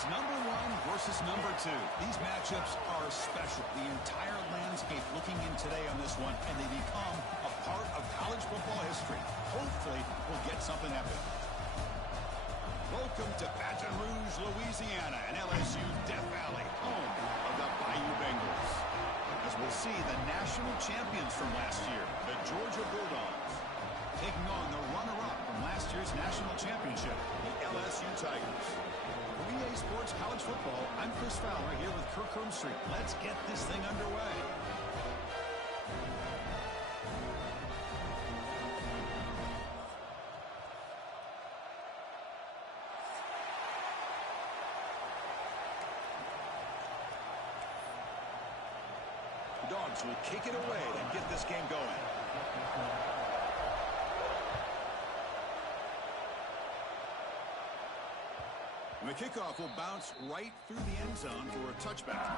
It's number 1 versus number 2. These matchups are special. The entire landscape looking in today on this one, and they become a part of college football history. Hopefully, we'll get something epic. Welcome to Baton Rouge, Louisiana, and LSU's Death Valley, home of the Bayou Bengals. As we'll see, the national champions from last year, the Georgia Bulldogs, taking on the runner-up from last year's national championship, the LSU Tigers. For EA Sports College Football, I'm Chris Fowler here with Kirk Herbstreit. Let's get this thing underway. The Dogs will kick it away and get this game going. The kickoff will bounce right through the end zone for a touchback.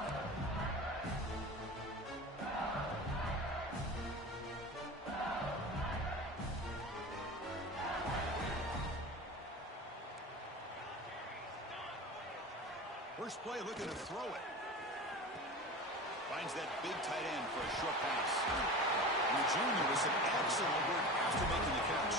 First play looking to throw it. Finds that big tight end for a short pass. And the junior with some excellent work after making the catch.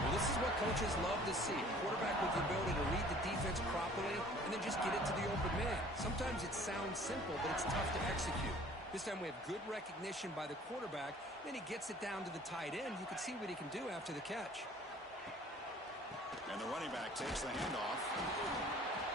Well, this is what coaches love to see. A quarterback with the ability to read the defense properly and then just get it to the open man. Sometimes it sounds simple, but it's tough to execute. This time we have good recognition by the quarterback. Then he gets it down to the tight end. You can see what he can do after the catch. And the running back takes the handoff.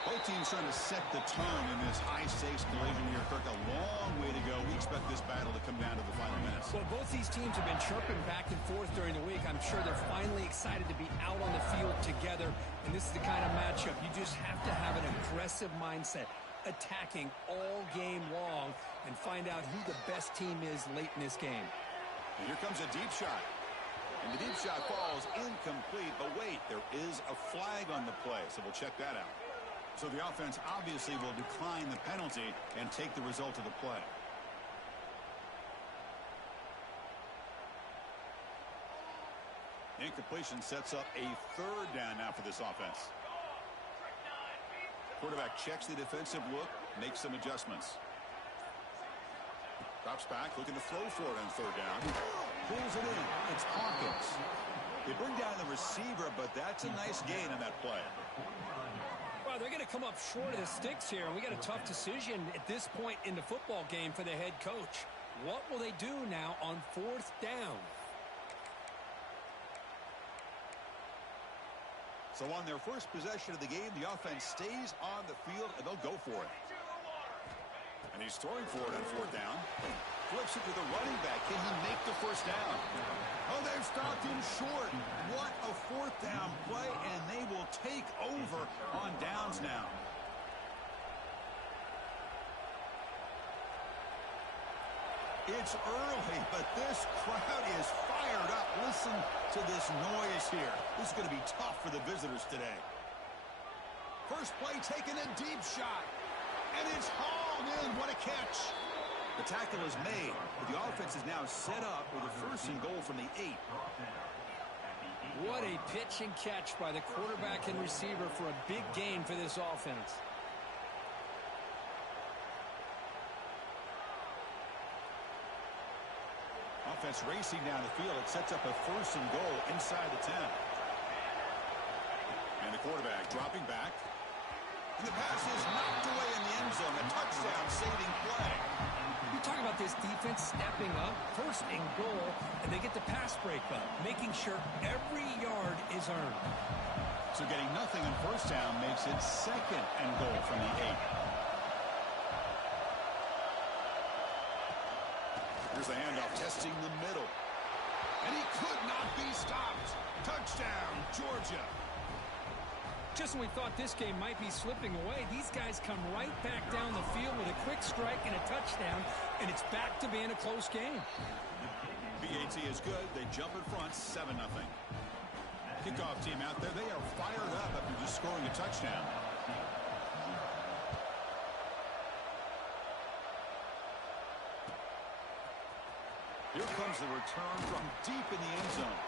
Both teams trying to set the tone in this high-stakes collision here, Kirk. A long way to go. We expect this battle to come down to the final minutes. Well, both these teams have been chirping back and forth during the week. I'm sure they're finally excited to be out on the field together. And this is the kind of matchup you just have to have an aggressive mindset, attacking all game long, and find out who the best team is late in this game. And here comes a deep shot. And the deep shot falls incomplete. But wait, there is a flag on the play, so we'll check that out. So the offense obviously will decline the penalty and take the result of the play. Incompletion sets up a third down now for this offense. Quarterback checks the defensive look, makes some adjustments. Drops back, looking to throw for it on third down. Pulls it in. It's Hawkins. They bring down the receiver, but that's a nice gain on that play. Well, they're going to come up short of the sticks here, and we got a tough decision at this point in the football game for the head coach. What will they do now on fourth down? So on their first possession of the game, the offense stays on the field, and they'll go for it. And he's throwing for it on fourth down. Flips it to the running back. Can he make the first down? Oh, they've stopped him short. What a fourth down play, and they will take over on downs now. It's early, but this crowd is fired up. Listen to this noise here. This is going to be tough for the visitors today. First play taken, a deep shot. And it's hauled in. What a catch. The tackle is made, but the offense is now set up with a first and goal from the 8. What a pitch and catch by the quarterback and receiver for a big gain for this offense. Offense racing down the field. It sets up a first and goal inside the 10. And the quarterback dropping back. And the pass is knocked away in the end zone. A touchdown-saving play. You talk about this defense stepping up, first and goal, and they get the pass break up, making sure every yard is earned. So getting nothing on first down makes it second and goal from the 8. Here's the handoff, testing the middle. And he could not be stopped. Touchdown, Georgia. Just when we thought this game might be slipping away, these guys come right back down the field with a quick strike and a touchdown, and it's back to being a close game. BAT is good. They jump in front, 7-0. Kickoff team out there. They are fired up after just scoring a touchdown. Here comes the return from deep in the end zone.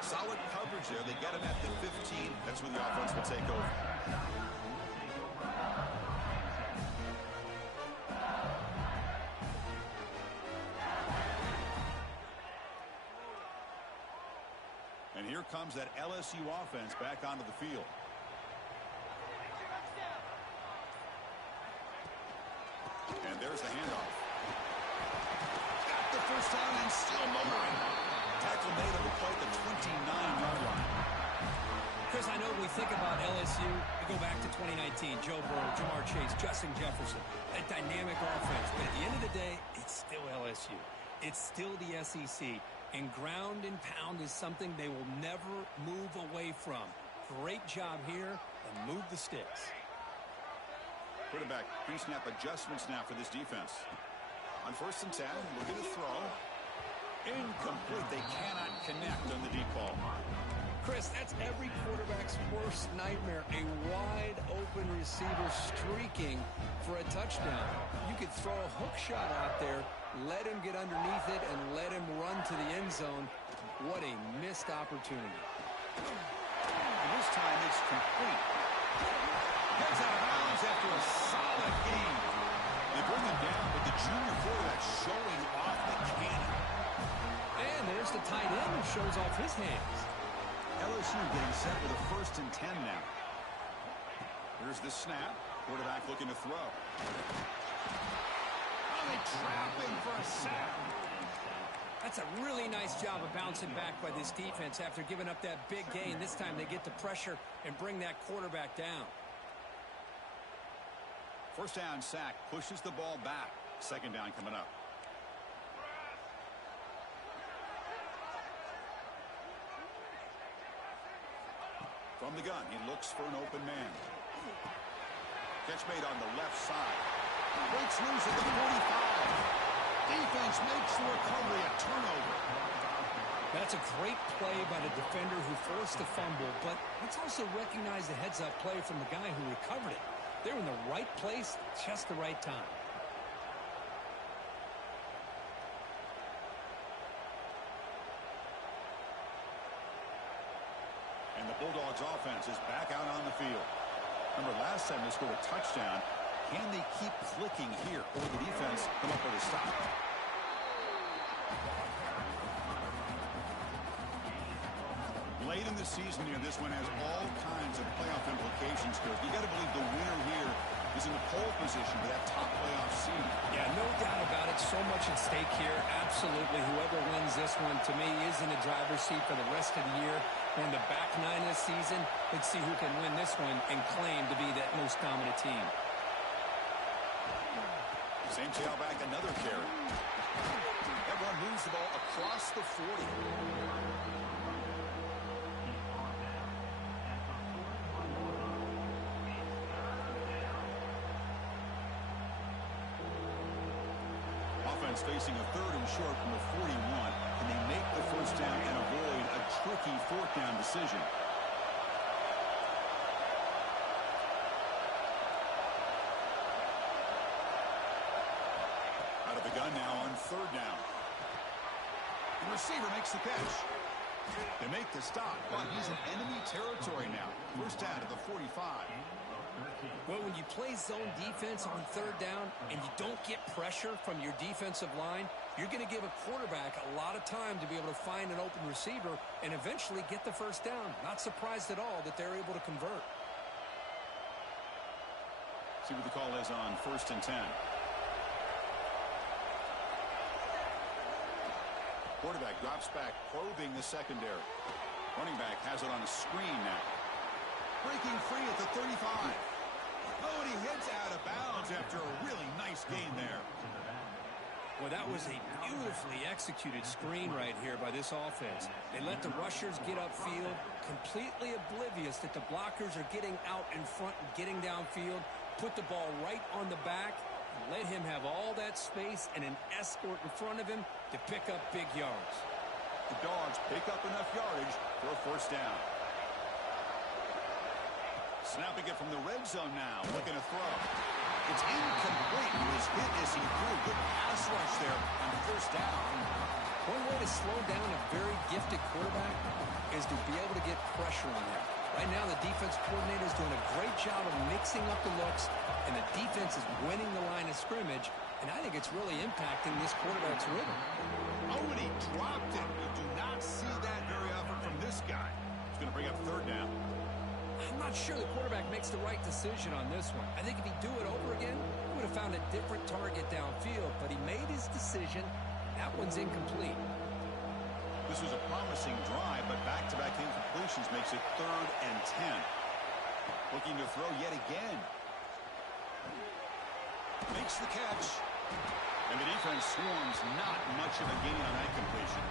Solid coverage there. They get him at the 15. That's where the offense will take over. And here comes that LSU offense back onto the field. And there's the handoff. Got the first down and still motoring. Tackle made on the play at the 29-yard line. Chris, I know when we think about LSU, we go back to 2019, Joe Burrow, Jamar Chase, Justin Jefferson, a dynamic offense. But at the end of the day, it's still LSU. It's still the SEC. And ground and pound is something they will never move away from. Great job here, and move the sticks. Quarterback pre-snap adjustments now for this defense. On 1st and 10, we're going to throw. Incomplete. They cannot connect on the deep ball. Chris, that's every quarterback's worst nightmare. A wide open receiver streaking for a touchdown. You could throw a hook shot out there, let him get underneath it, and let him run to the end zone. What a missed opportunity. And this time it's complete. Gets out of bounds after a solid gain. They bring him down, but the junior quarterback showing off the cannon. And there's the tight end who shows off his hands. LSU getting set with a 1st and 10 now. Here's the snap. Quarterback looking to throw. Oh, they trap him for a sack. That's a really nice job of bouncing back by this defense after giving up that big gain. This time they get the pressure and bring that quarterback down. 1st down sack pushes the ball back. 2nd down coming up. From the gun, he looks for an open man. Catch made on the left side. Breaks loose at the 45. Defense makes the recovery a turnover. That's a great play by the defender who forced the fumble, but let's also recognize the heads-up play from the guy who recovered it. They're in the right place, just the right time. And the Bulldogs offense is back out on the field. Remember, last time they scored a touchdown. Can they keep clicking here, or will the defense come up with a stop? Late in the season here, this one has all kinds of playoff implications to it. You got to believe the winner here is in the pole position for that top playoff seed. Yeah, no doubt about it. So much at stake here. Absolutely. Whoever wins this one, to me, is in the driver's seat for the rest of the year. We're in the back nine of the season. Let's see who can win this one and claim to be that most dominant team. Same tailback, another carry. Everyone moves the ball across the 40. Offense facing a 3rd and short from the 41. Can they make the 1st down and avoid a tricky 4th down decision? Out of the gun now on 3rd down. The receiver makes the catch. They make the stop, but he's in enemy territory now. 1st down to the 45. Well, when you play zone defense on 3rd down and you don't get pressure from your defensive line, you're going to give a quarterback a lot of time to be able to find an open receiver and eventually get the 1st down. Not surprised at all that they're able to convert. See what the call is on 1st and 10. Quarterback drops back, probing the secondary. Running back has it on a screen now. Breaking free at the 35. Oh, and he heads out of bounds after a really nice gain there. Well, that was a beautifully executed screen right here by this offense. They let the rushers get upfield, completely oblivious that the blockers are getting out in front and getting downfield, put the ball right on the back, and let him have all that space and an escort in front of him to pick up big yards. The Dogs pick up enough yardage for a 1st down. Snapping it from the red zone now, looking to throw. It's incomplete. He was hit as he threw. Good pass rush there on 1st down. One way to slow down a very gifted quarterback is to be able to get pressure on him. Right now, the defense coordinator is doing a great job of mixing up the looks, and the defense is winning the line of scrimmage, and I think it's really impacting this quarterback's rhythm. Oh, and he dropped it. You do not see that very often from this guy. not sure the quarterback makes the right decision on this one. I think if he'd do it over again, he would have found a different target downfield, but he made his decision. That one's incomplete. This was a promising drive, but back-to-back incompletions makes it 3rd and 10. Looking to throw yet again. Makes the catch. And the defense swarms, not much of a gain on that completion.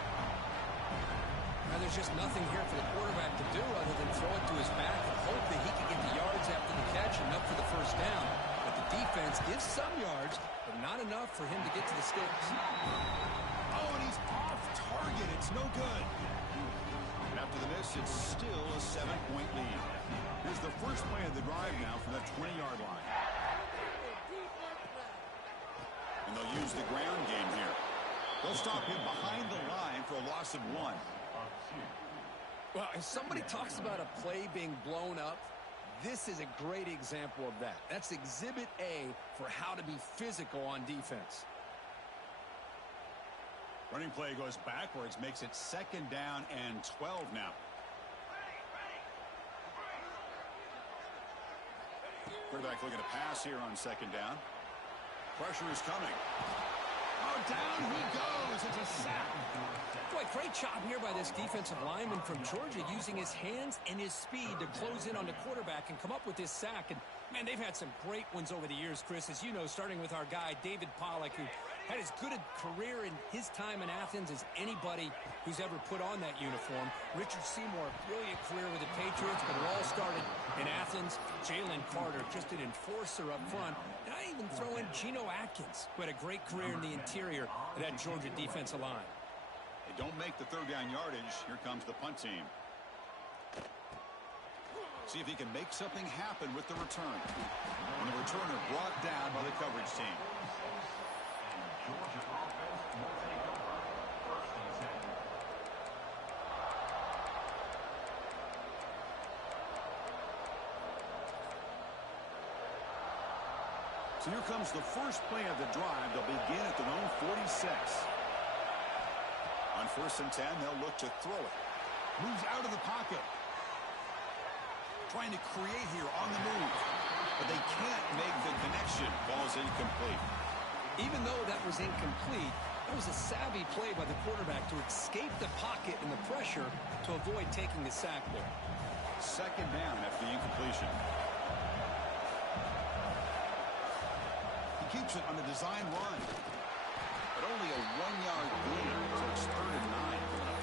Now, there's just nothing here for the quarterback to do other than throw it to his back and hope that he can get the yards after the catch and up for the first down. But the defense gives some yards, but not enough for him to get to the sticks. Oh, and he's off target. It's no good. And after the miss, it's still a 7-point lead. Here's the first play of the drive now from the 20-yard line. And they'll use the ground game here. They'll stop him behind the line for a loss of 1. Well, if somebody talks about a play being blown up, this is a great example of that. That's Exhibit A for how to be physical on defense. Running play goes backwards, makes it 2nd down and 12 now. Quarterback looking to pass here on 2nd down. Pressure is coming. Oh, down he goes. It's a sack. Boy, great job here by this defensive lineman from Georgia using his hands and his speed to close in on the quarterback and come up with this sack. And, man, they've had some great ones over the years, Chris, as you know, starting with our guy, David Pollack, who had as good a career in his time in Athens as anybody who's ever put on that uniform. Richard Seymour, brilliant career with the Patriots, but it all started in Athens. Jalen Carter, just an enforcer up front. And I even throw in Geno Atkins, who had a great career in the interior of that Georgia defensive line. They don't make the 3rd down yardage. Here comes the punt team. See if he can make something happen with the return. And the returner brought down by the coverage team. So here comes the first play of the drive. They'll begin at their own 46. On 1st and 10, they'll look to throw it. Moves out of the pocket. Trying to create here on the move. But they can't make the connection. Ball's incomplete. Even though that was incomplete, that was a savvy play by the quarterback to escape the pocket and the pressure to avoid taking the sack there. 2nd down after the incompletion. He keeps it on the design run. But only a 1-yard gain, so it's 3rd and 9 coming up.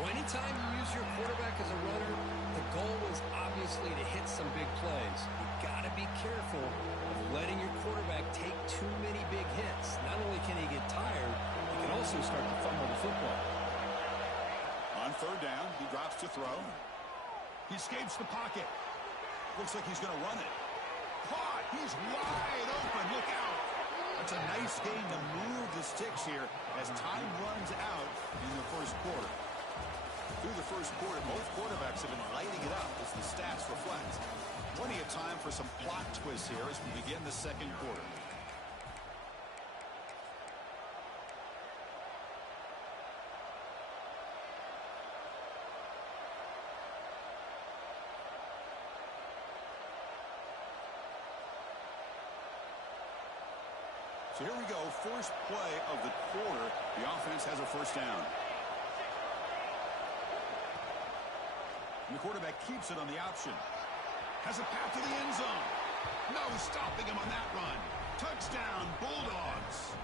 Well, anytime you use your quarterback as a runner, the goal is obviously to hit some big plays. You've got to be careful of letting your quarterback take too many big hits. Not only can he get tired, he can also start to fumble the football. On 3rd down, he drops to throw. He escapes the pocket. Looks like he's going to run it. Caught! He's wide open. Look out! That's a nice gain to move the sticks here as time runs out in the first quarter. Through the first quarter, both quarterbacks have been lighting it up as the stats reflect. Plenty of time for some plot twists here as we begin the 2nd quarter. So here we go, first play of the quarter. The offense has a 1st down. And the quarterback keeps it on the option. Has a path to the end zone. No stopping him on that run. Touchdown, Bulldogs.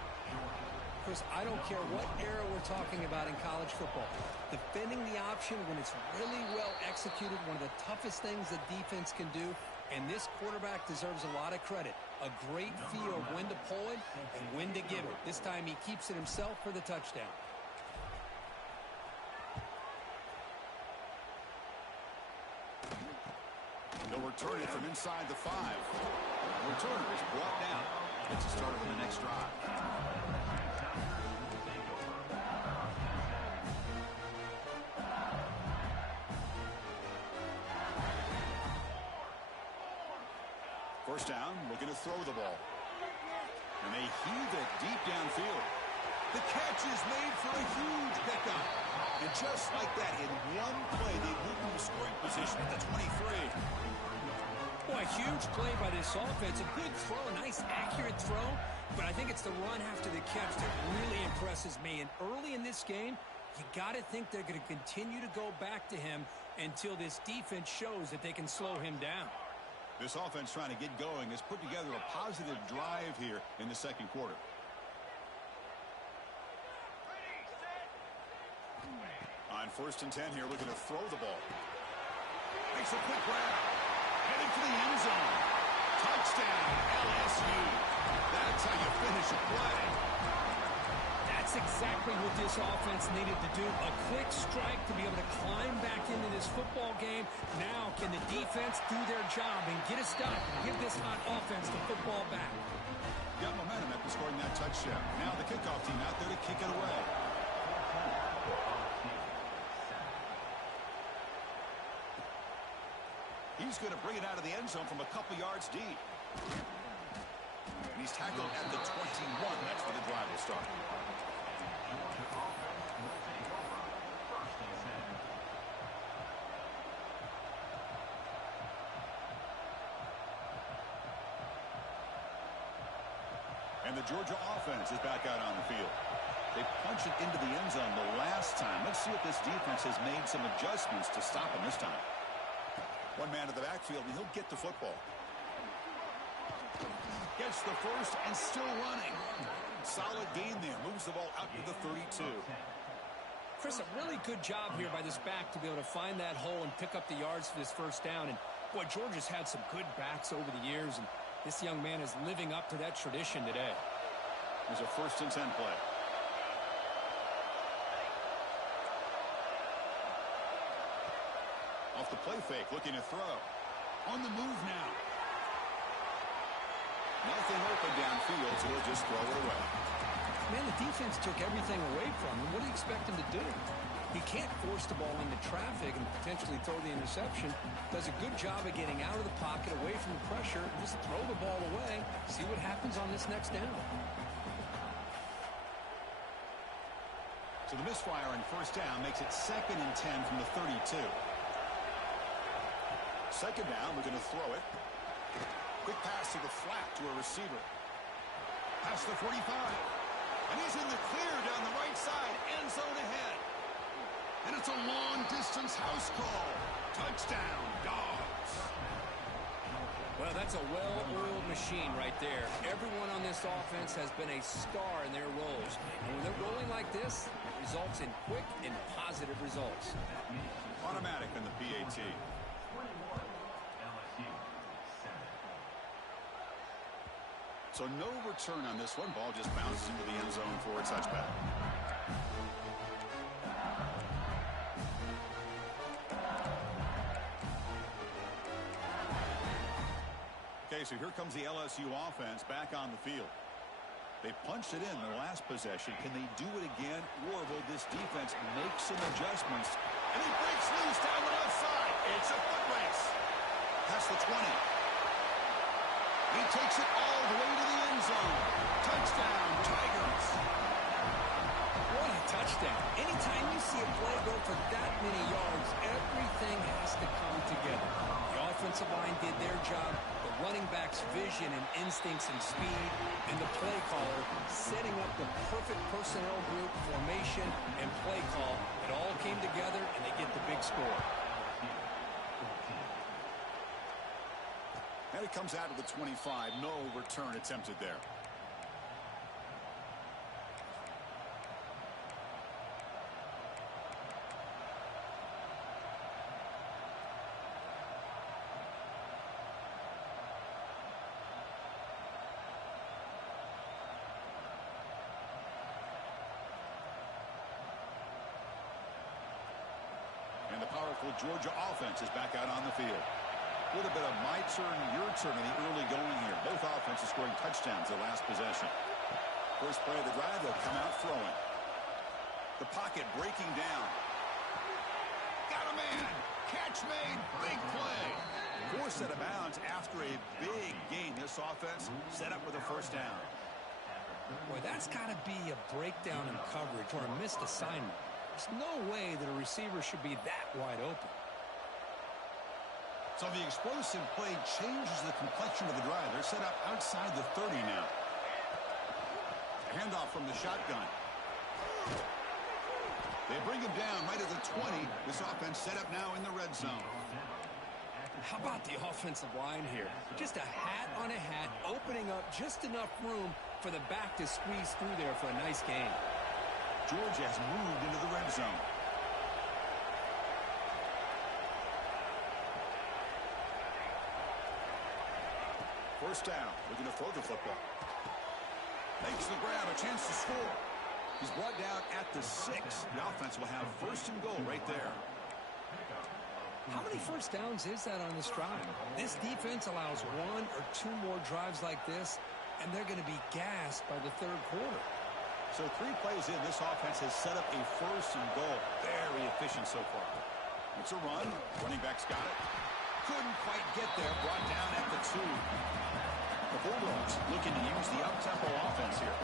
Chris, I don't care what era we're talking about in college football. Defending the option when it's really well executed, one of the toughest things that defense can do. And this quarterback deserves a lot of credit. A great feel of when to pull it and when to give it. This time he keeps it himself for the touchdown. They'll return it from inside the 5. The returner is brought down. It's a start of the next drive. First down, looking to throw the ball. And they heave it deep downfield. The catch is made for a huge pickup. And just like that, in one play, they moved to scoring position at the 23. Boy, huge play by this offense. A good throw, a nice accurate throw. But I think it's the run after the catch that really impresses me. And early in this game, you got to think they're going to continue to go back to him until this defense shows that they can slow him down. This offense trying to get going has put together a positive drive here in the second quarter. On 1st and 10 here, looking to throw the ball. Makes a quick grab. Heading for the end zone. Touchdown, LSU. That's how you finish a play. That's exactly what this offense needed to do. A quick strike to be able to climb back into this football game. Now can the defense do their job and get a stop and give this hot offense the football back? Got momentum after scoring that touchdown. Now the kickoff team out there to kick it away. He's going to bring it out of the end zone from a couple yards deep. And he's tackled at the 21. That's where the drive will start. And the Georgia offense is back out on the field. They punched it into the end zone the last time. Let's see if this defense has made some adjustments to stop him this time. One man to the backfield, and he'll get the football. Gets the first and still running. Solid gain there. Moves the ball out to the 32. Chris, a really good job here by this back to be able to find that hole and pick up the yards for this first down. And, boy, Georgia's had some good backs over the years, and this young man is living up to that tradition today. There's a 1st and 10 play. Off the play fake, looking to throw. On the move now. Nothing open downfield, so he'll just throw it away. Man, the defense took everything away from him. What do you expect him to do? He can't force the ball into traffic and potentially throw the interception. Does a good job of getting out of the pocket, away from the pressure, and just throw the ball away. See what happens on this next down. So the misfire on 1st down makes it 2nd and 10 from the 32. 2nd down, we're going to throw it. Quick pass to the flat to a receiver. Past the 45. And he's in the clear down the right side. End zone ahead. And it's a long-distance house call. Touchdown, Dogs. Well, that's a well-oiled machine right there. Everyone on this offense has been a star in their roles. And when they're rolling like this, it results in quick and positive results. Automatic in the PAT. So no return on this one. Ball just bounces into the end zone for a touchback. Okay, so here comes the LSU offense back on the field. They punched it in their last possession. Can they do it again, or will this defense make some adjustments? And he breaks loose down the left side. It's a foot race. Past the 20. He takes it all the way to the end zone. Touchdown, Tigers. What a touchdown. Anytime you see a play go for that many yards, everything has to come together. The offensive line did their job, the running back's vision and instincts and speed, and the play caller setting up the perfect personnel group, formation, and play call. It all came together, and they get the big score. And it comes out of the 25. No return attempted there. And the powerful Georgia offense is back out on the field. A little bit of my turn, your turn in the early going here. Both offenses scoring touchdowns their last possession. First play of the drive, they'll come out throwing. The pocket breaking down. Got a man. Catch made. Big play. 4 set of bounds after a big gain. This offense set up with a 1st down. Boy, that's got to be a breakdown in coverage or a missed assignment. There's no way that a receiver should be that wide open. So the explosive play changes the complexion of the drive. They're set up outside the 30 now. A handoff from the shotgun. They bring him down right at the 20. This offense set up now in the red zone. How about the offensive line here? Just a hat on a hat, opening up just enough room for the back to squeeze through there for a nice gain. Georgia has moved into the red zone. First down, looking to throw the football. Makes the grab, a chance to score. He's brought down at the 6. The offense will have first and goal right there. How many first downs is that on this drive? This defense allows 1 or 2 more drives like this, and they're going to be gassed by the third quarter. So 3 plays in, this offense has set up a first and goal. Very efficient so far. It's a run. Running back's got it. Couldn't quite get there. Brought down at the 2. The Bulldogs looking to use the up-tempo offense here.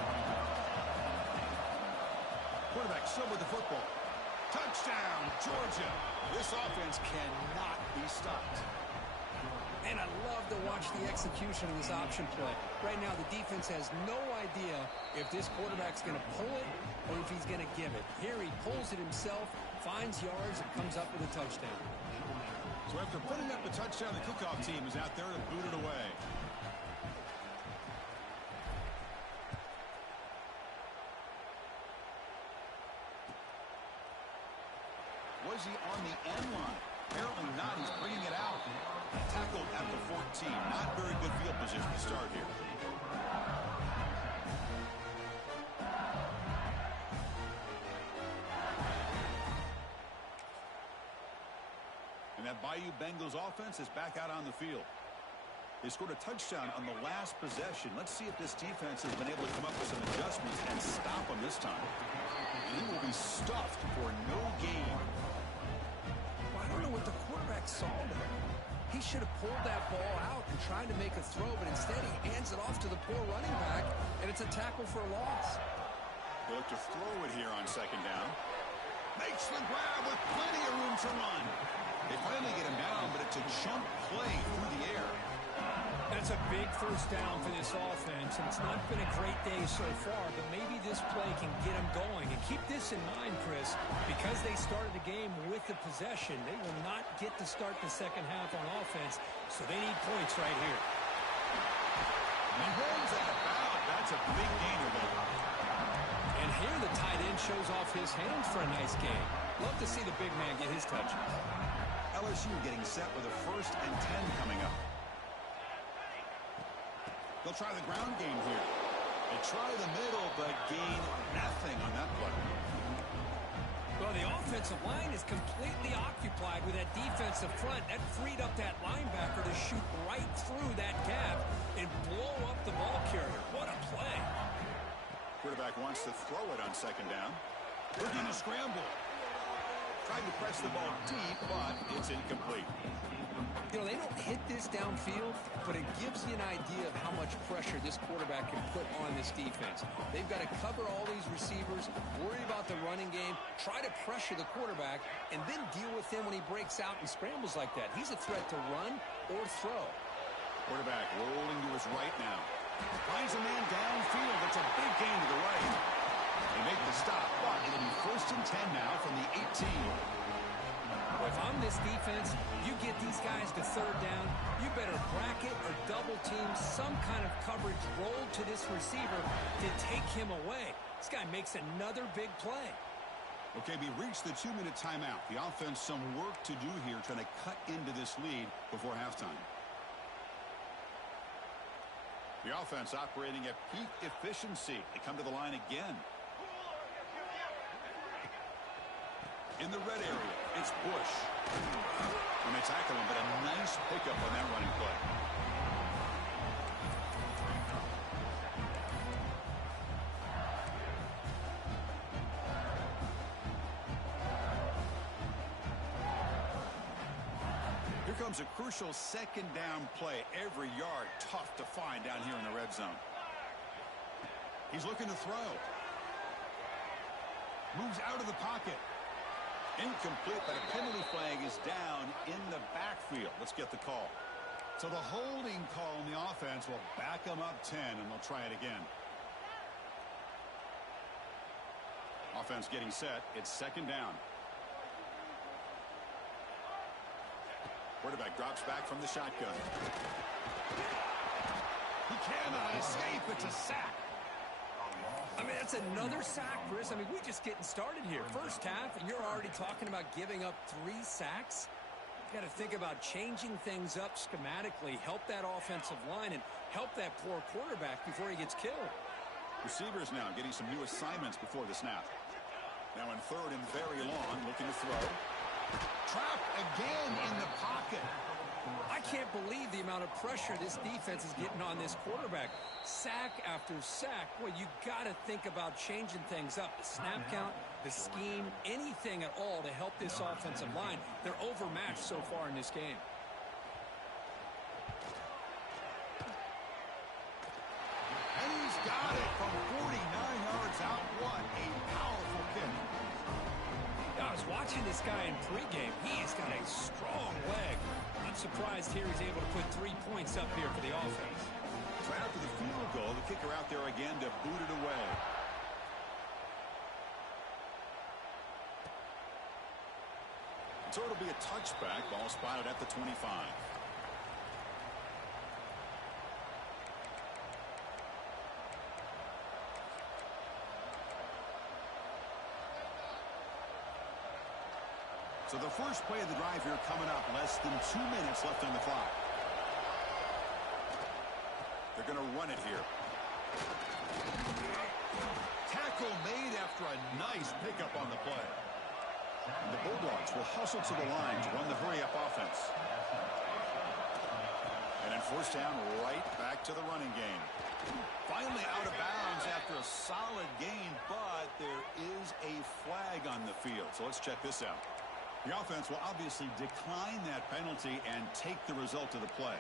Quarterback still with the football. Touchdown, Georgia. This offense cannot be stopped. And I love to watch the execution of this option play. Right now, the defense has no idea if this quarterback's going to pull it or if he's going to give it. Here he pulls it himself, finds yards, and comes up with a touchdown. So after putting up the touchdown, the kickoff team is out there to boot it away. Was he on the end line? Apparently not. He's bringing it out. Tackled at the 14. Not very good field position to start here. And that Bayou Bengals offense is back out on the field. They scored a touchdown on the last possession. Let's see if this defense has been able to come up with some adjustments and stop them this time. And he will be stuffed for no gain. I don't know what the quarterback saw there. He should have pulled that ball out and tried to make a throw, but instead he hands it off to the poor running back, and it's a tackle for a loss. They look to throw it here on second down. Makes the grab with plenty of room to run. They finally get him down, but it's a chunk play through the air. That's a big first down for this offense, and it's not been a great day so far, but maybe this play can get them going. And keep this in mind, Chris, because they started the game with the possession, they will not get to start the second half on offense, so they need points right here. And runs out of bounds. That's a big gain of them. And here the tight end shows off his hands for a nice gain. Love to see the big man get his touches. LSU getting set with a 1st and 10 coming up. They'll try the ground game here. They try the middle, but gain nothing on that play. Well, the offensive line is completely occupied with that defensive front. That freed up that linebacker to shoot right through that gap and blow up the ball carrier. What a play. Quarterback wants to throw it on second down. Looking to scramble. Tried to press the ball deep, but it's incomplete. You know, they don't hit this downfield, but it gives you an idea of how much pressure this quarterback can put on this defense. They've got to cover all these receivers, worry about the running game, try to pressure the quarterback, and then deal with him when he breaks out and scrambles like that. He's a threat to run or throw. Quarterback rolling to his right now. Finds a man downfield. It's a big gain to the right. They make the stop, but it'll be 1st and 10 now from the 18. Well, if I'm this defense, you get these guys to third down, you better bracket or double team some kind of coverage roll to this receiver to take him away. This guy makes another big play. Okay, we reached the 2-minute timeout. The offense some work to do here, trying to cut into this lead before halftime. The offense operating at peak efficiency. They come to the line again. In the red area, it's Bush. And they tackle him, but a nice pickup on that running play. Here comes a crucial second down play. Every yard tough to find down here in the red zone. He's looking to throw. Moves out of the pocket. Incomplete, but a penalty flag is down in the backfield. Let's get the call. So the holding call on the offense will back them up 10, and they'll try it again. Offense getting set. It's second down. Quarterback drops back from the shotgun. He cannot escape. It's a sack. I mean, that's another sack, Chris. I mean, we're just getting started here. First half, and you're already talking about giving up 3 sacks. You've got to think about changing things up schematically, help that offensive line, and help that poor quarterback before he gets killed. Receivers now getting some new assignments before the snap. Now in third and very long, looking to throw. Trapped again in the pocket. I can't believe the amount of pressure this defense is getting on this quarterback. Sack after sack. Well, you got to think about changing things up. The snap count, the scheme, anything at all to help this offensive line. They're overmatched so far in this game. And he's got it from 49 yards out. What a powerful kick. I was watching this guy in pregame. He has got a strong leg. I'm surprised here he's able to put 3 points up here for the offense. So after the field goal, the kicker out there again to boot it away. So it'll be a touchback. Ball spotted at the 25. So the first play of the drive here coming up. Less than 2 minutes left on the clock. They're going to run it here. Tackle made after a nice pickup on the play. And the Bulldogs will hustle to the line to run the hurry-up offense. And in first down, right back to the running game. Finally out of bounds after a solid gain, but there is a flag on the field. So let's check this out. The offense will obviously decline that penalty and take the result of the play.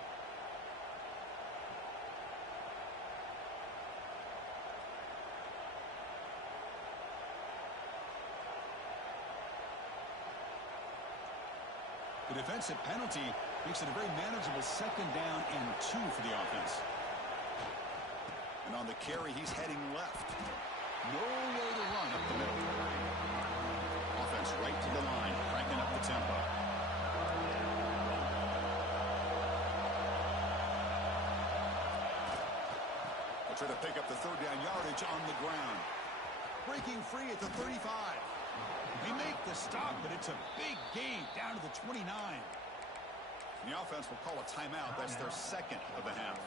The defensive penalty makes it a very manageable second down and 2 for the offense. And on the carry, he's heading left. No way to run up the middle. Offense right to the line, cranking up the tempo. They'll try to pick up the third down yardage on the ground. Breaking free at the 35. They make the stop, but it's a big gain down to the 29. And the offense will call a timeout. That's their second of the half.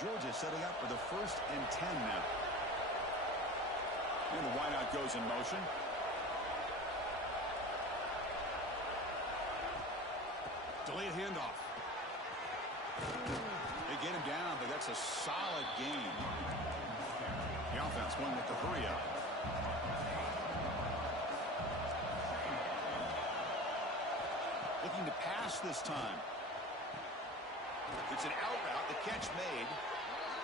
Georgia setting up for the 1st and 10 now. And the wideout goes in motion. Delayed handoff. They get him down, but that's a solid gain. The offense going with the hurry up. Looking to pass this time. It's an out route. The catch made.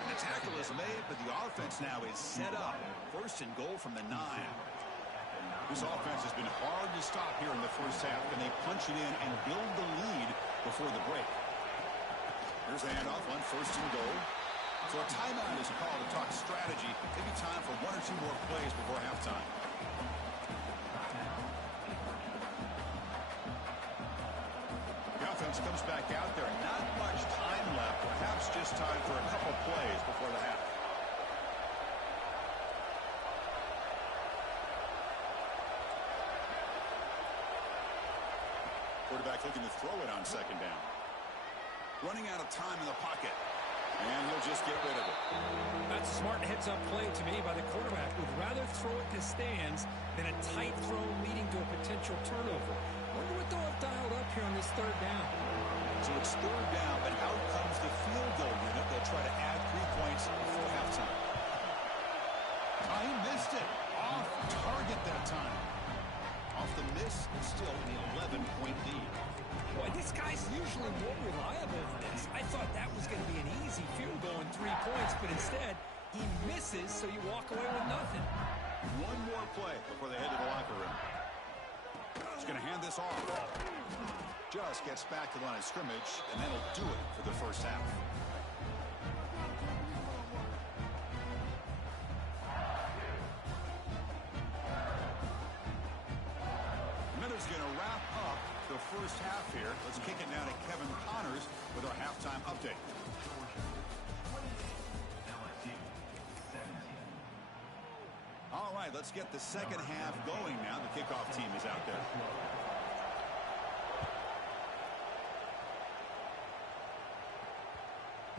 And the tackle is made, but the offense now is set up. 1st and goal from the 9. This offense has been hard to stop here in the first half. Can they punch it in and build the lead before the break? Here's the handoff on 1st and goal. So a timeout is called to talk strategy. Maybe time for 1 or 2 more plays before halftime. The offense comes back out there. Not much time left. Perhaps just time for a couple plays before the half. Quarterback looking to throw it on second down. Running out of time in the pocket. And he'll just get rid of it. That's a smart heads-up play to me by the quarterback. Would rather throw it to stands than a tight throw leading to a potential turnover. Wonder what they'll have dialed up here on this 3rd down. So it's 3rd down, but out comes the field goal unit. They'll try to add 3 points before halftime. Oh, he missed it. Off target that time. Off the miss, it's still an 11-point lead. Boy, this guy's usually more reliable than this. I thought that was going to be an easy field goal and 3 points. but instead he misses, so you walk away with nothing. One more play before they head to the locker room. He's going to hand this off. Just gets back to the line of scrimmage, and that'll do it for the first half. Miller's going to wrap up the first half here. Let's kick it now to Kevin Connors with our halftime update. All right, let's get the second half going now. The kickoff team is out there.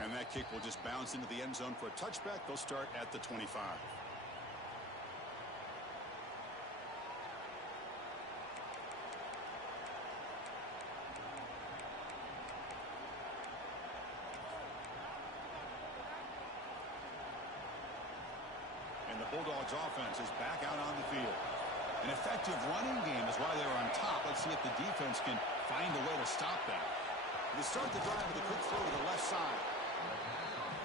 And that kick will just bounce into the end zone for a touchback. They'll start at the 25. And the Bulldogs offense is back out on the field. An effective running game is why they were on top. Let's see if the defense can find a way to stop that. They start the drive with a quick throw to the left side.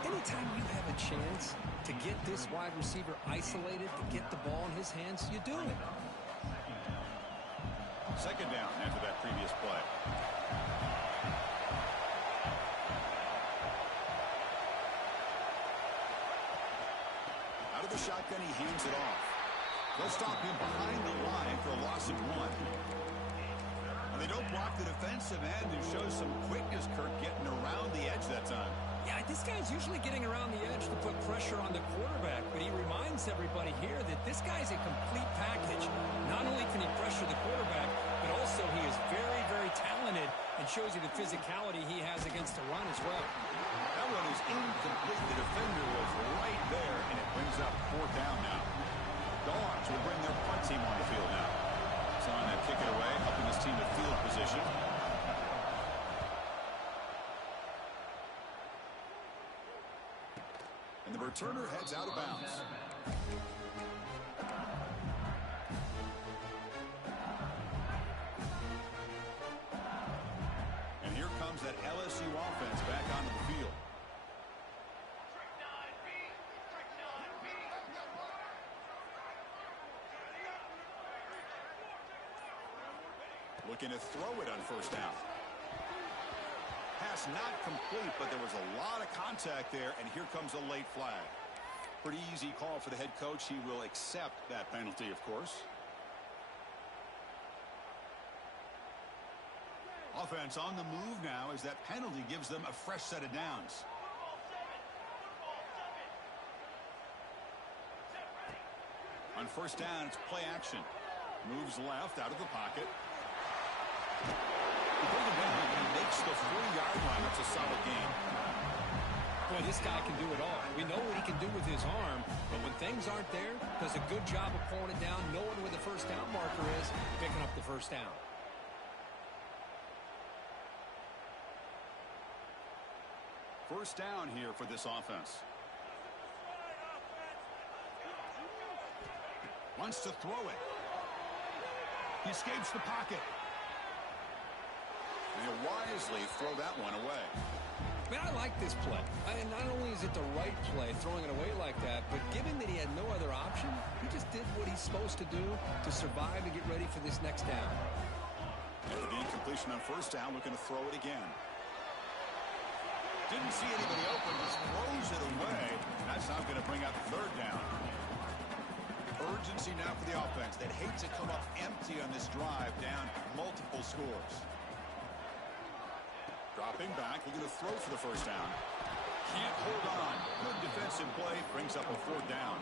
Anytime you have a chance to get this wide receiver isolated, to get the ball in his hands, you do it. Second down after that previous play. Out of the shotgun, he hands it off. They'll stop him behind the line for a loss of 1. And they don't block the defensive end and show some quickness, Kirk, getting around the edge that time. Yeah, this guy's usually getting around the edge to put pressure on the quarterback, but he reminds everybody here that this guy's a complete package. Not only can he pressure the quarterback, but also he is very, very talented and shows you the physicality he has against the run as well. That one is incomplete. The defender was right there, and it brings up 4th down now. Dogs will bring their punt team on the field now. So on that kick it away, helping his team to field position. And the returner heads out of bounds. And here comes that LSU offense back onto the field. Looking to throw it on first down. Pass not complete, but there was a lot of contact there, and here comes a late flag. Pretty easy call for the head coach. He will accept that penalty, of course. Offense on the move now as that penalty gives them a fresh set of downs. On first down, it's play action. Moves left out of the pocket. He makes the 4-yard line. That's a solid game. Boy, this guy can do it all. We know what he can do with his arm, but when things aren't there, does a good job of pulling it down, knowing where the first down marker is, picking up the first down. First down here for this offense. Wants to throw it. He escapes the pocket. And he'll wisely throw that one away. Man, I like this play. And not only is it the right play, throwing it away like that, but given that he had no other option, he just did what he's supposed to do to survive and get ready for this next down. After the incompletion on first down, looking to throw it again. Didn't see anybody open, just throws it away. That's not going to bring up third down. Urgency now for the offense that hates to come up empty on this drive, down multiple scores. Dropping back, looking to throw for the first down. Can't hold on. Good defensive play, brings up a 4th down.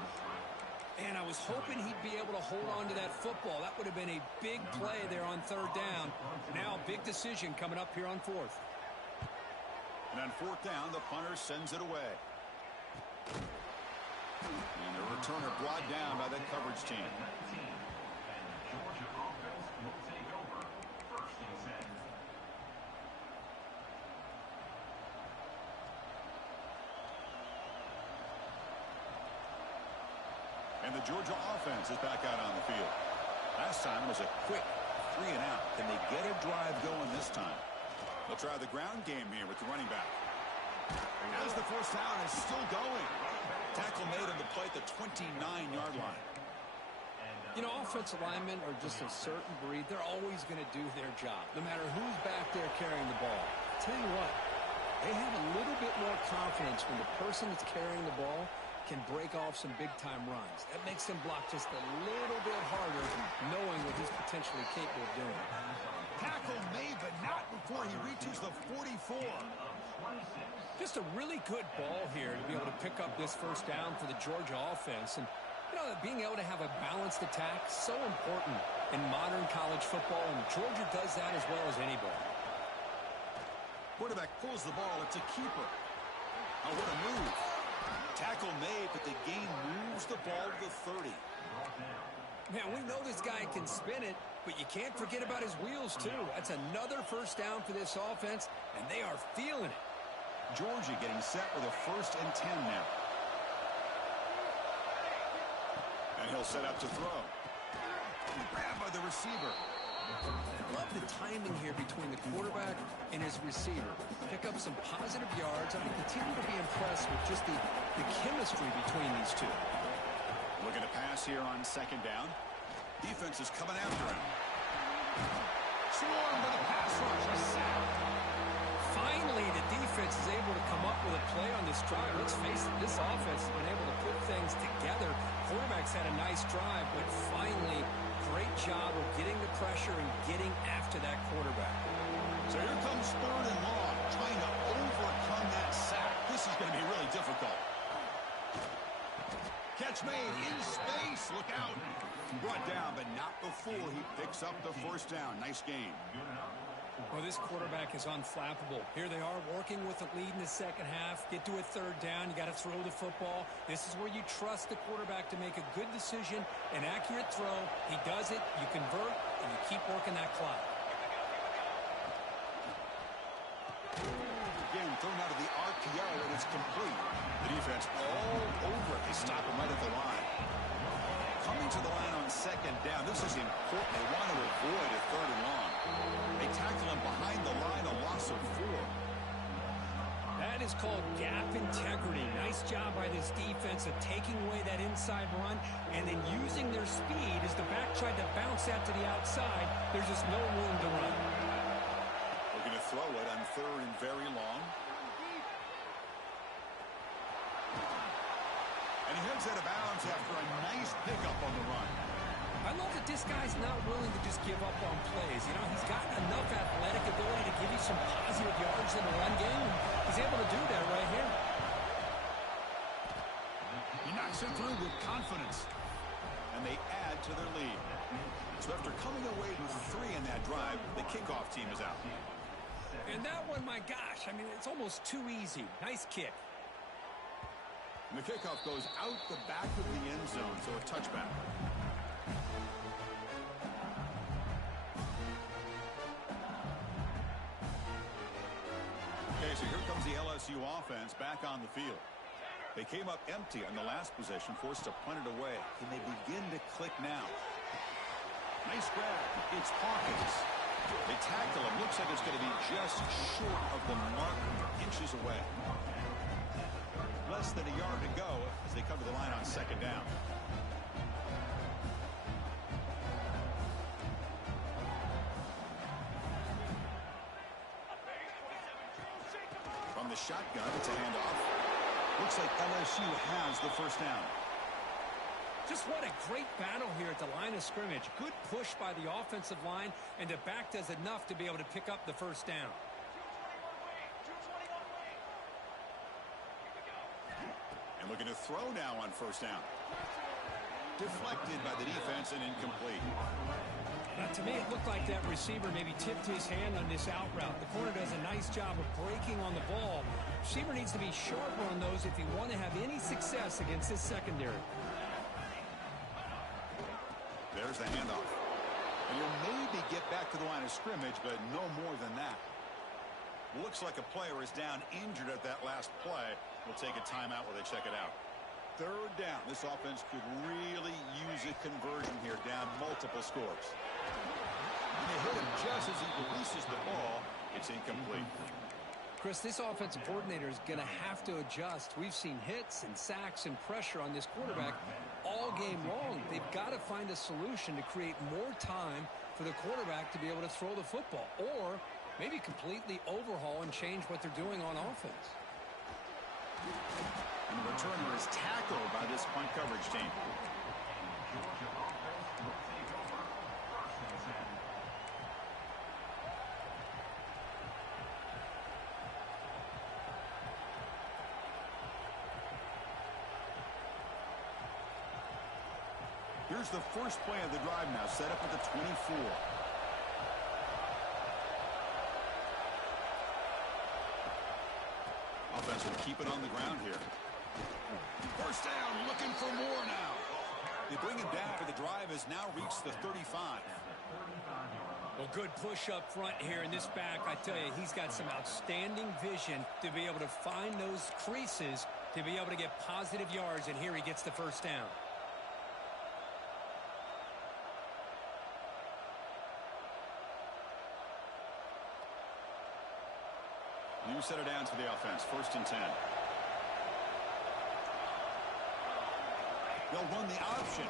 And I was hoping he'd be able to hold on to that football. That would have been a big play there on third down. Now a big decision coming up here on 4th. And on 4th down, the punter sends it away. And the returner brought down by that coverage team. And the Georgia offense is back out on the field. Last time was a quick 3 and out. Can they get a drive going this time? They'll try the ground game here with the running back. As the first down is still going. play at the 29-yard line. You know, offensive linemen are just a certain breed. They're always going to do their job, no matter who's back there carrying the ball. I'll tell you what, they have a little bit more confidence when the person that's carrying the ball can break off some big-time runs. That makes them block just a little bit harder, knowing what he's potentially capable of doing. Tackle made, but not before he reaches the 44. Just a really good ball here to be able to pick up this first down for the Georgia offense. And, you know, being able to have a balanced attack, so important in modern college football, and Georgia does that as well as anybody. Quarterback pulls the ball. It's a keeper. Oh, what a move. Tackle made, but the gain moves the ball to the 30. Man, we know this guy can spin it, but you can't forget about his wheels, too. That's another first down for this offense, and they are feeling it. Georgia getting set with a 1st and 10 now. And he'll set up to throw. Grabbed by the receiver. I love the timing here between the quarterback and his receiver. Pick up some positive yards, and I continue to be impressed with just the chemistry between these two. Looking to pass here on 2nd down. Defense is coming after him. Swarmed by the pass rush. A sack. Finally, the defense is able to come up with a play on this drive. Let's face it, this offense has been able to put things together. Quarterback's had a nice drive, but finally, great job of getting the pressure and getting after that quarterback. So here comes 3rd and long, trying to overcome that sack. This is going to be really difficult. Catch made in space. Look out. Brought down, but not before he picks up the 1st down. Nice game. Well, this quarterback is unflappable. Here they are working with a lead in the second half. Get to a 3rd down. You got to throw the football. This is where you trust the quarterback to make a good decision, an accurate throw. He does it. You convert, and you keep working that clock. Again, thrown out of the RPO, and it's complete. The defense all over it. They stop him right at the line. Coming to the line on 2nd down. This is important. They want to avoid a 3rd and long. They tackle him behind the line, a loss of 4. That is called gap integrity. Nice job by this defense of taking away that inside run and then using their speed as the back tried to bounce that to the outside. There's just no room to run. We're going to throw it on 3rd and very long. And he heads out of bounds after a nice pickup on the run. I love that this guy's not willing to just give up on plays. You know, he's got enough athletic ability to give you some positive yards in the run game. And he's able to do that right here. He knocks it through with confidence. And they add to their lead. So after coming away with 3 in that drive, the kickoff team is out. And that one, my gosh, I mean, it's almost too easy. Nice kick. And the kickoff goes out the back of the end zone, so a touchback. Okay, so here comes the LSU offense back on the field. They came up empty on the last possession, forced to punt it away. Can they begin to click now? Nice grab. It's Hawkins. They tackle him. Looks like it's going to be just short of the mark, inches away. Less than a yard to go as they come to the line on 2nd down. From the shotgun, it's a handoff. Looks like LSU has the 1st down. Just what a great battle here at the line of scrimmage. Good push by the offensive line, and the back does enough to be able to pick up the 1st down. And looking to throw now on 1st down. Deflected by the defense and incomplete. Now, to me, it looked like that receiver maybe tipped his hand on this out route. The corner does a nice job of breaking on the ball. Receiver needs to be sharper on those if you want to have any success against this secondary. There's the handoff. And you'll maybe get back to the line of scrimmage, but no more than that. Looks like a player is down injured at that last play. We'll take a timeout while they check it out. 3rd down. This offense could really use a conversion here, down multiple scores. And they hit him just as he releases the ball. It's incomplete. Chris, this offensive coordinator is going to have to adjust. We've seen hits and sacks and pressure on this quarterback all game long. They've got to find a solution to create more time for the quarterback to be able to throw the football, or maybe completely overhaul and change what they're doing on offense. And the returner is tackled by this punt coverage team. Here's the first play of the drive now, set up at the 24. Offense will keep it on the ground here. First down, looking for more now. They bring him down, but the drive has now reached the 35. Well, good push up front here in this back. I tell you, he's got some outstanding vision to be able to find those creases to be able to get positive yards, and here he gets the first down. New set it down to the offense, 1st and 10. They'll run the option.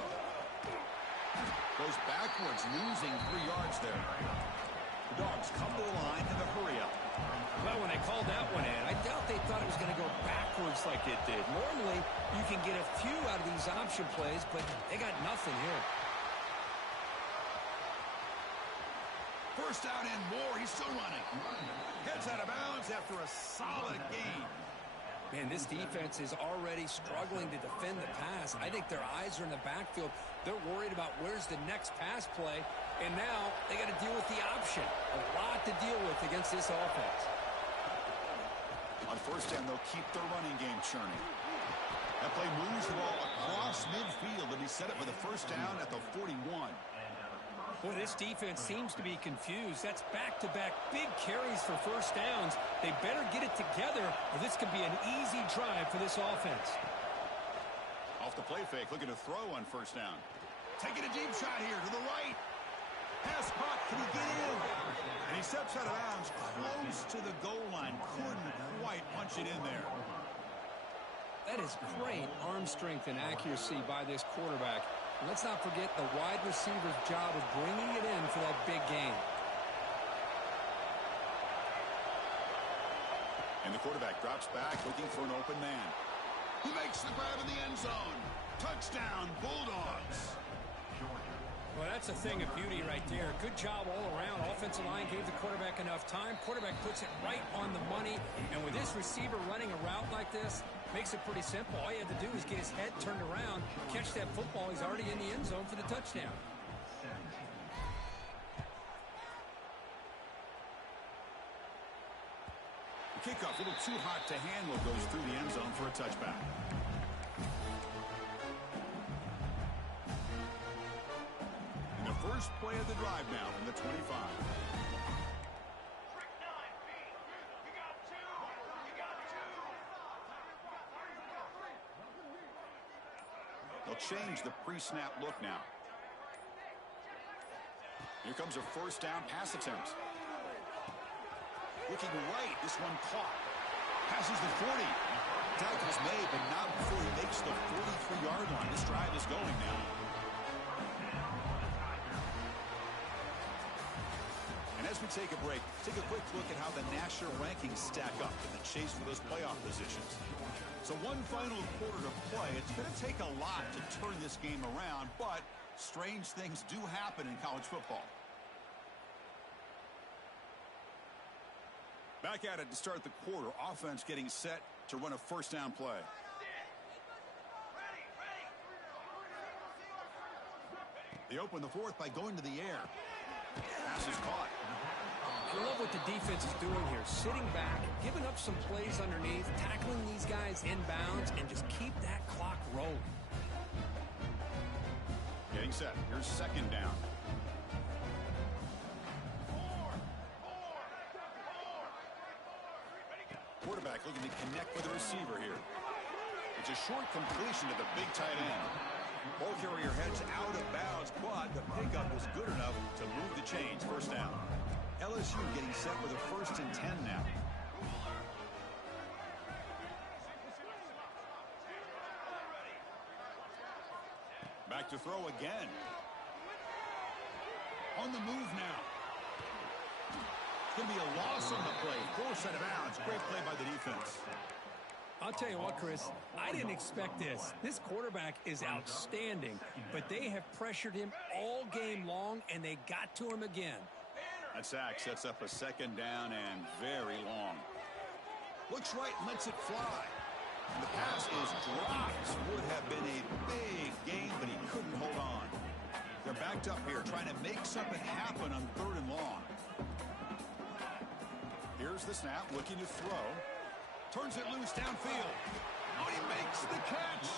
Goes backwards, losing 3 yards there. The Dogs come to the line in the hurry up. Well, when they called that one in, I doubt they thought it was going to go backwards like it did. Normally, you can get a few out of these option plays, but they got nothing here. First down and more. He's still running. Heads out of bounds after a solid gain. Man, this defense is already struggling to defend the pass. I think their eyes are in the backfield. They're worried about where's the next pass play, and now they got to deal with the option. A lot to deal with against this offense. On first down, they'll keep their running game churning. That play moves the ball across midfield, and he set it for the first down at the 41. Boy, this defense seems to be confused. That's back-to-back big carries for first downs. They better get it together, or this could be an easy drive for this offense. Off the play fake, looking to throw on first down. Taking a deep shot here to the right. Pass caught. Can he get in? And he steps out of bounds close to the goal line. Couldn't quite punch it in there. That is great arm strength and accuracy by this quarterback. And let's not forget the wide receiver's job of bringing it in for that big game. And the quarterback drops back looking for an open man. He makes the grab in the end zone. Touchdown, Bulldogs. Well, that's a thing of beauty right there. Good job all around. Offensive line gave the quarterback enough time. Quarterback puts it right on the money. And with this receiver running a route like this, makes it pretty simple. All you have to do is get his head turned around, catch that football. He's already in the end zone for the touchdown. The kickoff, a little too hot to handle, goes through the end zone for a touchback. And the first play of the drive now from the 25. They'll change the pre-snap look now. Here comes a first down pass attempt. Looking right, this one caught. Passes the 40. Tackle's made, but not before he makes the 43-yard line. This drive is going now. And as we take a break, take a quick look at how the national rankings stack up in the chase for those playoff positions. So one final quarter to play. It's going to take a lot to turn this game around, but strange things do happen in college football. Back at it to start the quarter. Offense getting set to run a first down play. They open the fourth by going to the air. Pass is caught. I love what the defense is doing here. Sitting back, giving up some plays underneath, tackling these guys inbounds, and just keep that clock rolling. Getting set. Here's second down. Quarterback looking to connect with the receiver here. It's a short completion to the big tight end. Ball carrier heads out of bounds, but the pickup was good enough to move the chains. First down. LSU getting set with a 1st and 10 now. Back to throw again. On the move now. It's going to be a loss on the play. Forced out of bounds. Great play by the defense. I'll tell you what, Chris, I didn't expect this. This quarterback is outstanding, but they have pressured him all game long, and they got to him again. That sack sets up a second down and very long. Looks right and lets it fly. And the pass is dropped. Would have been a big gain, but he couldn't hold on. They're backed up here trying to make something happen on 3rd and long. Here's the snap, looking to throw. Turns it loose downfield. Oh, he makes the catch.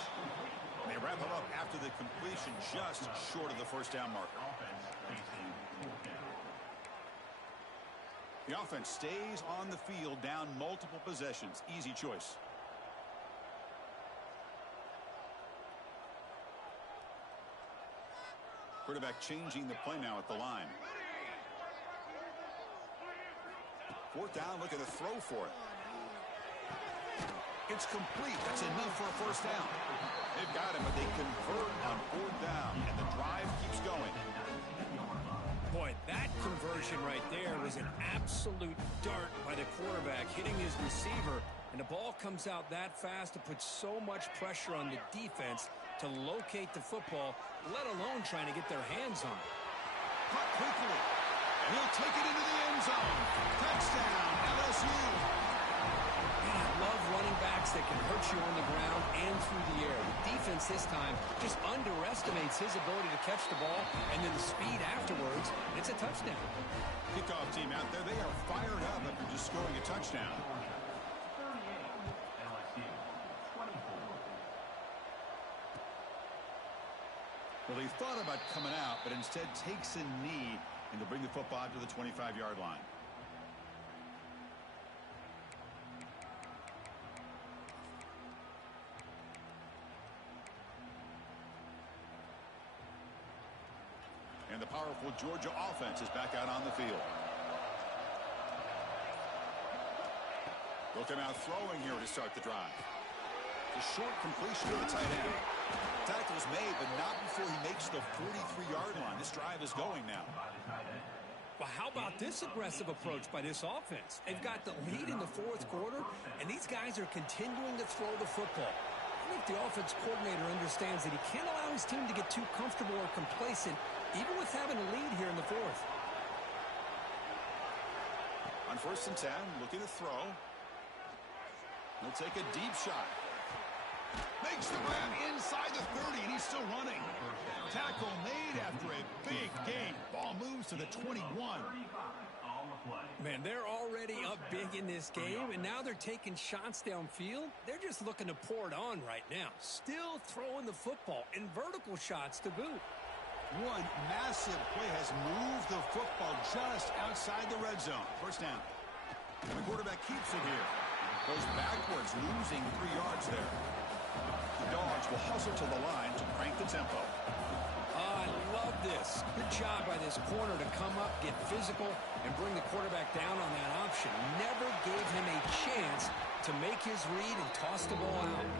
They wrap him up after the completion, just short of the first down marker. The offense stays on the field, down multiple possessions. Easy choice. Quarterback changing the play now at the line. 4th down, looking to throw for it. It's complete. That's enough for a first down. They've got him, but they convert on 4th down, and the drive keeps going. Boy, that conversion right there was an absolute dart by the quarterback, hitting his receiver, and the ball comes out that fast to put so much pressure on the defense to locate the football, let alone trying to get their hands on it. Caught quickly, and he'll take it into the end zone. Touchdown, LSU. Man, I love running backs that can hurt you on the ground and through the air. The defense this time just underestimates his ability to catch the ball, and then the speed afterwards, it's a touchdown. Kickoff team out there, they are fired up after just scoring a touchdown. Well, he thought about coming out, but instead takes a knee and to bring the football to the 25-yard line. And the powerful Georgia offense is back out on the field. They'll come out throwing here to start the drive. The short completion to the tight end. Tackle is made, but not before he makes the 43-yard line. This drive is going now. Well, how about this aggressive approach by this offense? They've got the lead in the 4th quarter, and these guys are continuing to throw the football. I think the offense coordinator understands that he can't allow his team to get too comfortable or complacent, even with having a lead here in the 4th. On 1st and 10, looking to throw. He'll take a deep shot. Makes the grab inside the 30, and he's still running. Tackle made after a big gain. Ball moves to the 21. Man, they're already up big in this game, and now they're taking shots downfield. They're just looking to pour it on right now. Still throwing the football, and vertical shots to boot. One massive play has moved the football just outside the red zone. First down. The quarterback keeps it here. Goes backwards, losing 3 yards there. The Dogs will hustle to the line to crank the tempo. I love this. Good job by this corner to come up, get physical, and bring the quarterback down on that option. Never gave him a chance to make his read and toss the ball out.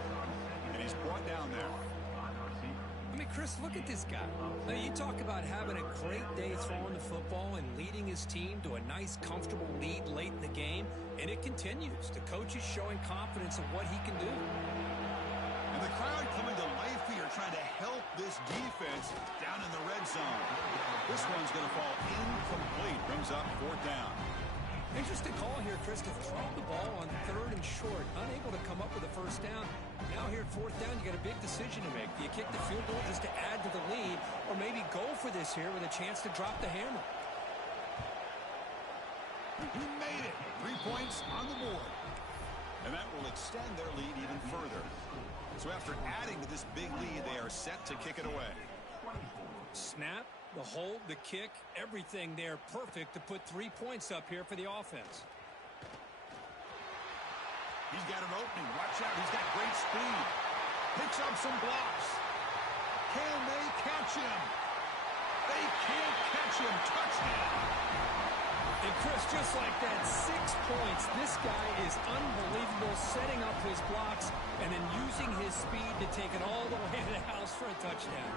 And he's brought down there. I mean, Chris, look at this guy. Now, you talk about having a great day throwing the football and leading his team to a nice, comfortable lead late in the game, and it continues. The coach is showing confidence of what he can do. And the crowd coming to life here, trying to help this defense down in the red zone. This one's going to fall incomplete. Brings up 4th down. Interesting call here, Chris, to throw the ball on 3rd and short. Unable to come up with a first down. Now here at 4th down, you got a big decision to make. Do you kick the field goal just to add to the lead, or maybe go for this here with a chance to drop the hammer? He made it. 3 points on the board. And that will extend their lead even further. So after adding to this big lead, they are set to kick it away. Snap, the hold, the kick, everything there perfect to put 3 points up here for the offense. He's got an opening. Watch out. He's got great speed. Picks up some blocks. Can they catch him? They can't catch him. Touchdown. And Chris, just like that, 6 points. This guy is unbelievable, setting up his blocks and then using his speed to take it all the way to the house for a touchdown.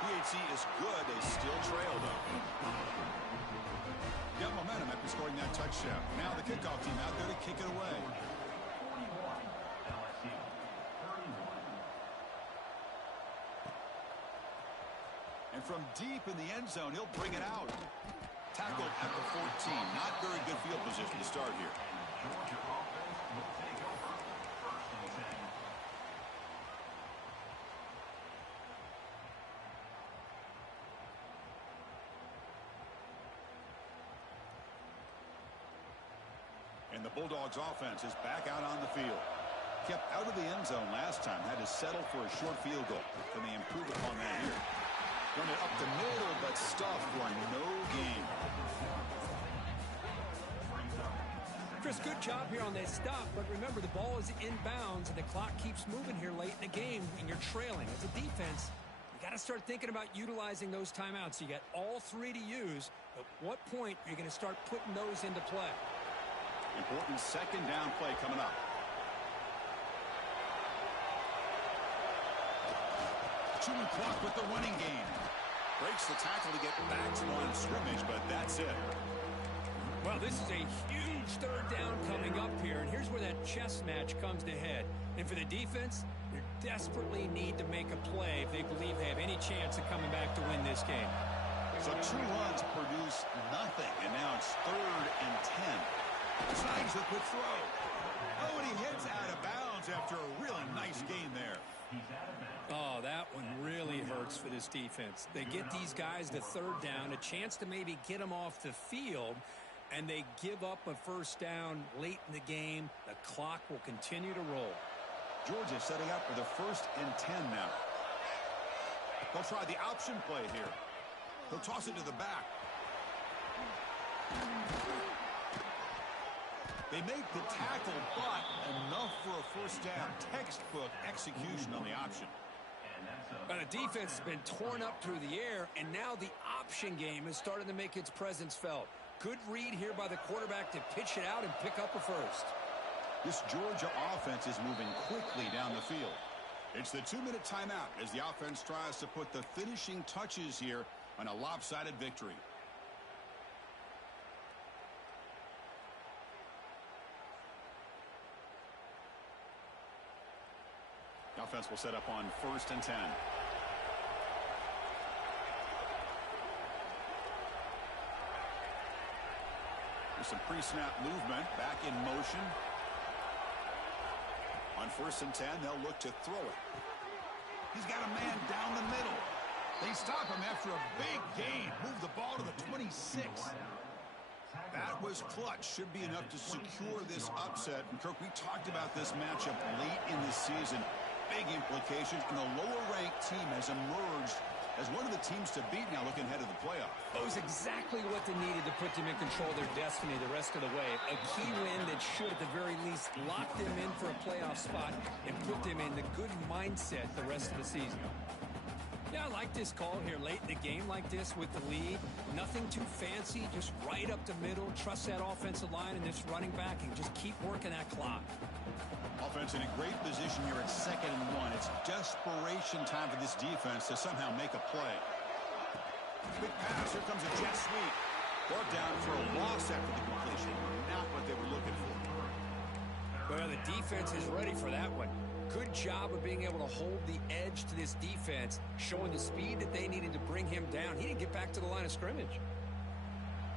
PHC is good. They still trail, though. Got momentum after scoring that touchdown. Now the kickoff team out there to kick it away. And from deep in the end zone, he'll bring it out. Tackled at the 14. Not very good field position to start here. And the Bulldogs offense is back out on the field. Kept out of the end zone last time. Had to settle for a short field goal. Can they improve upon that here? Run it up the middle, but stuff for no gain. Chris, good job here on that stop, but remember the ball is inbounds and the clock keeps moving here late in the game and you're trailing. As a defense, you got to start thinking about utilizing those timeouts. You got all 3 to use. At what point are you going to start putting those into play? Important second down play coming up. Chewing clock with the running game. Breaks the tackle to get back to the line of scrimmage, but that's it. Well, this is a huge third down coming up here, and here's where that chess match comes to head. And for the defense, they desperately need to make a play if they believe they have any chance of coming back to win this game. So 2 runs produce nothing, and now it's 3rd and 10. Snags the quick throw. Oh, and he hits out of bounds after a really nice gain there. Oh, that one really hurts for this defense. They get these guys to 3rd down, a chance to maybe get them off the field, and they give up a first down late in the game. The clock will continue to roll. Georgia setting up for the 1st and 10 now. They'll try the option play here. He'll toss it to the back. They make the tackle, but enough for a first down. Textbook execution on the option. The defense has been torn up through the air, and now the option game is starting to make its presence felt. Good read here by the quarterback to pitch it out and pick up a first. This Georgia offense is moving quickly down the field. It's the 2-minute timeout as the offense tries to put the finishing touches here on a lopsided victory. The offense will set up on 1st and 10. There's some pre-snap movement, back in motion. On 1st and 10, they'll look to throw it. He's got a man down the middle. They stop him after a big gain. Move the ball to the 26. That was clutch. Should be enough to secure this upset. And Kirk, we talked about this matchup late in the season. Big implications, and the lower-ranked team has emerged as one of the teams to beat now looking ahead of the playoff. It was exactly what they needed to put them in control of their destiny the rest of the way. A key win that should, at the very least, lock them in for a playoff spot and put them in the good mindset the rest of the season. Yeah, I like this call here late in the game like this with the lead. Nothing too fancy, just right up the middle. Trust that offensive line and this running back and just keep working that clock. Offense in a great position here at 2nd and 1. It's desperation time for this defense to somehow make a play. Quick pass. Here comes a jet sweep. Brought down for a loss after the completion. Not what they were looking for. Well, the defense is ready for that one. Good job of being able to hold the edge to this defense, showing the speed that they needed to bring him down. He didn't get back to the line of scrimmage.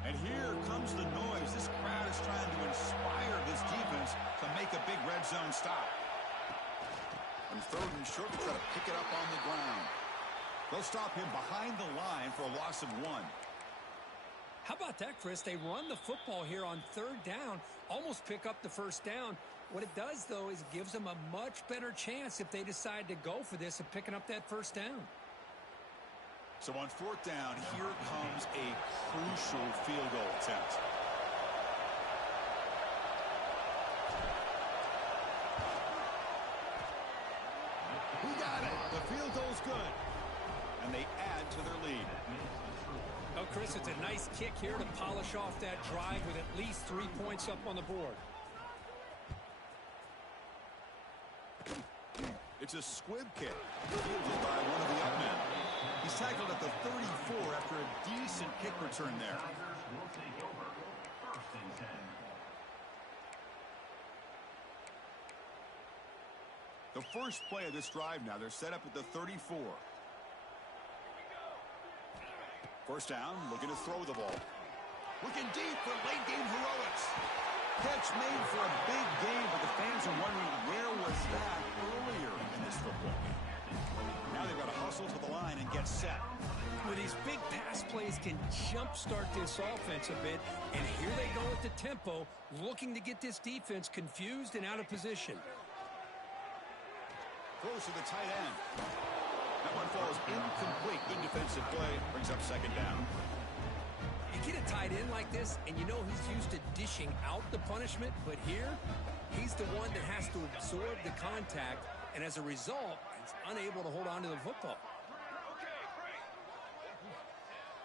And here comes the noise. This crowd is trying to inspire this defense to make a big red zone stop. And 3rd and short to try to pick it up on the ground. They'll stop him behind the line for a loss of 1. How about that, Chris? They run the football here on 3rd down, almost pick up the first down. What it does, though, is it gives them a much better chance if they decide to go for this of picking up that first down. So on 4th down, here comes a crucial field goal attempt. He got it. The field goal's good. And they add to their lead. Oh, Chris, it's a nice kick here to polish off that drive with at least 3 points up on the board. It's a squib kick, fielded by one of the up men. He's tackled at the 34 after a decent kick return there. The first play of this drive now, they're set up at the 34. First down, looking to throw the ball. Looking deep for late game heroics. Catch made for a big game, but the fans are wondering where was that earlier in this football game. Now they've got to hustle to the line and get set. With these big pass plays can jumpstart this offense a bit, and here they go with the tempo, looking to get this defense confused and out of position. Throws to the tight end. That one falls incomplete. Good defensive play. Brings up second down. You get a tight end like this, and you know he's used to dishing out the punishment, but here, he's the one that has to absorb the contact, and as a result, he's unable to hold on to the football.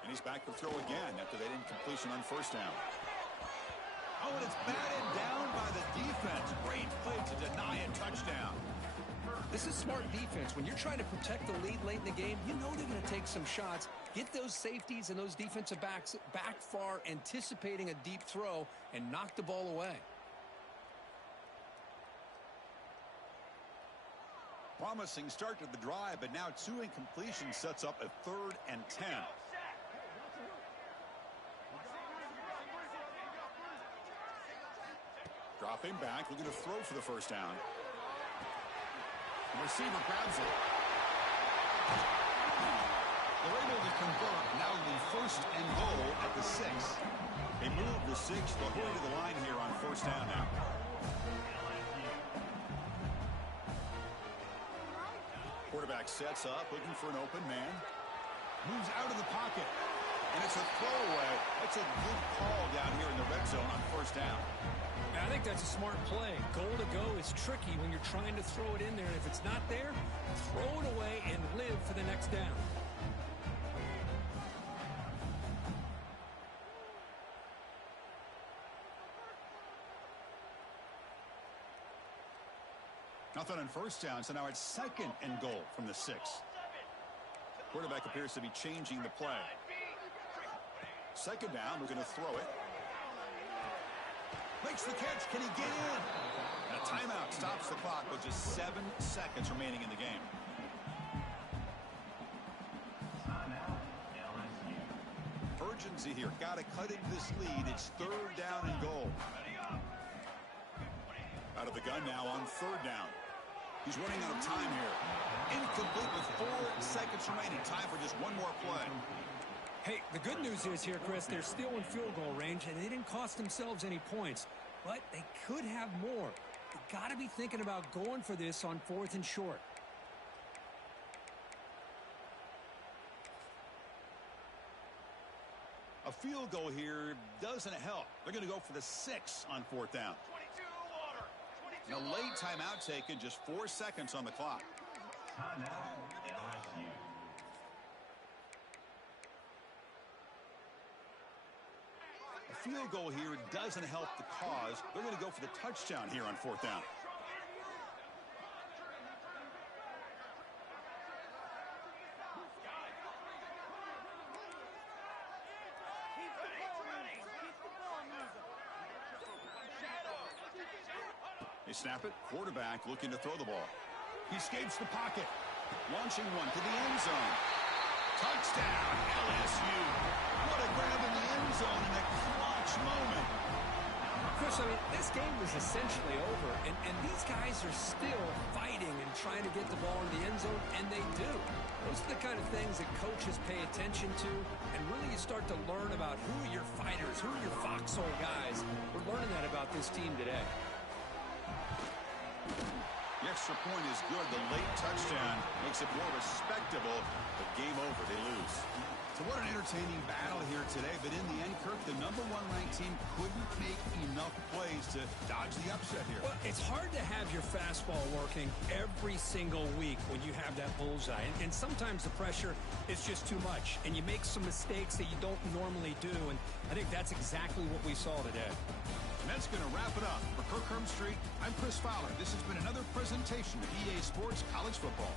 And he's back to throw again after that incompletion on first down. Oh, and it's batted down by the defense. Great play to deny a touchdown. This is smart defense. When you're trying to protect the lead late in the game, you know they're going to take some shots, get those safeties and those defensive backs back far, anticipating a deep throw, and knock the ball away. Promising start to the drive, but now 2 incompletions sets up a 3rd and 10. Dropping back, looking to throw for the first down. The receiver grabs it. They're able to convert. Now the 1st and goal at the 6. They move the 6. They'll hurry to the line here on first down now. Quarterback sets up, looking for an open man. Moves out of the pocket. And it's a throwaway. That's a good call down here in the red zone on first down. I think that's a smart play. Goal to go is tricky when you're trying to throw it in there. If it's not there, throw it away and live for the next down. Nothing on first down, so now it's 2nd and goal from the 6. Quarterback appears to be changing the play. 2nd down, we're going to throw it. Makes the catch. Can he get in? And a timeout stops the clock with just 7 seconds remaining in the game. Urgency here. Got to cut into this lead. It's 3rd down and goal. Out of the gun now on 3rd down. He's running out of time here. Incomplete with 4 seconds remaining. Time for just one more play. Hey, the good news is here, Chris, they're still in field goal range, and they didn't cost themselves any points. But they could have more. They got to be thinking about going for this on 4th and short. A field goal here doesn't help. They're going to go for the 6 on 4th down. And a late timeout taken, just 4 seconds on the clock. A field goal here doesn't help the cause. They're going to go for the touchdown here on 4th down. They snap it. Quarterback looking to throw the ball. He escapes the pocket. Launching one to the end zone. Touchdown, LSU. What a grab in the end zone in a clutch moment. Chris, I mean, this game was essentially over, and these guys are still fighting and trying to get the ball in the end zone, and they do. Those are the kind of things that coaches pay attention to, and really you start to learn about who are your fighters, who are your foxhole guys. We're learning that about this team today. The extra point is good. The late touchdown makes it more respectable, but game over. They lose. So what an entertaining battle here today. But in the end, Kirk, the #1 ranked team couldn't make enough plays to dodge the upset here. Well, it's hard to have your fastball working every single week when you have that bullseye. And sometimes the pressure is just too much. And you make some mistakes that you don't normally do. And I think that's exactly what we saw today. And that's going to wrap it up. For Kirk Herbstreit, I'm Chris Fowler. This has been another presentation of EA Sports College Football.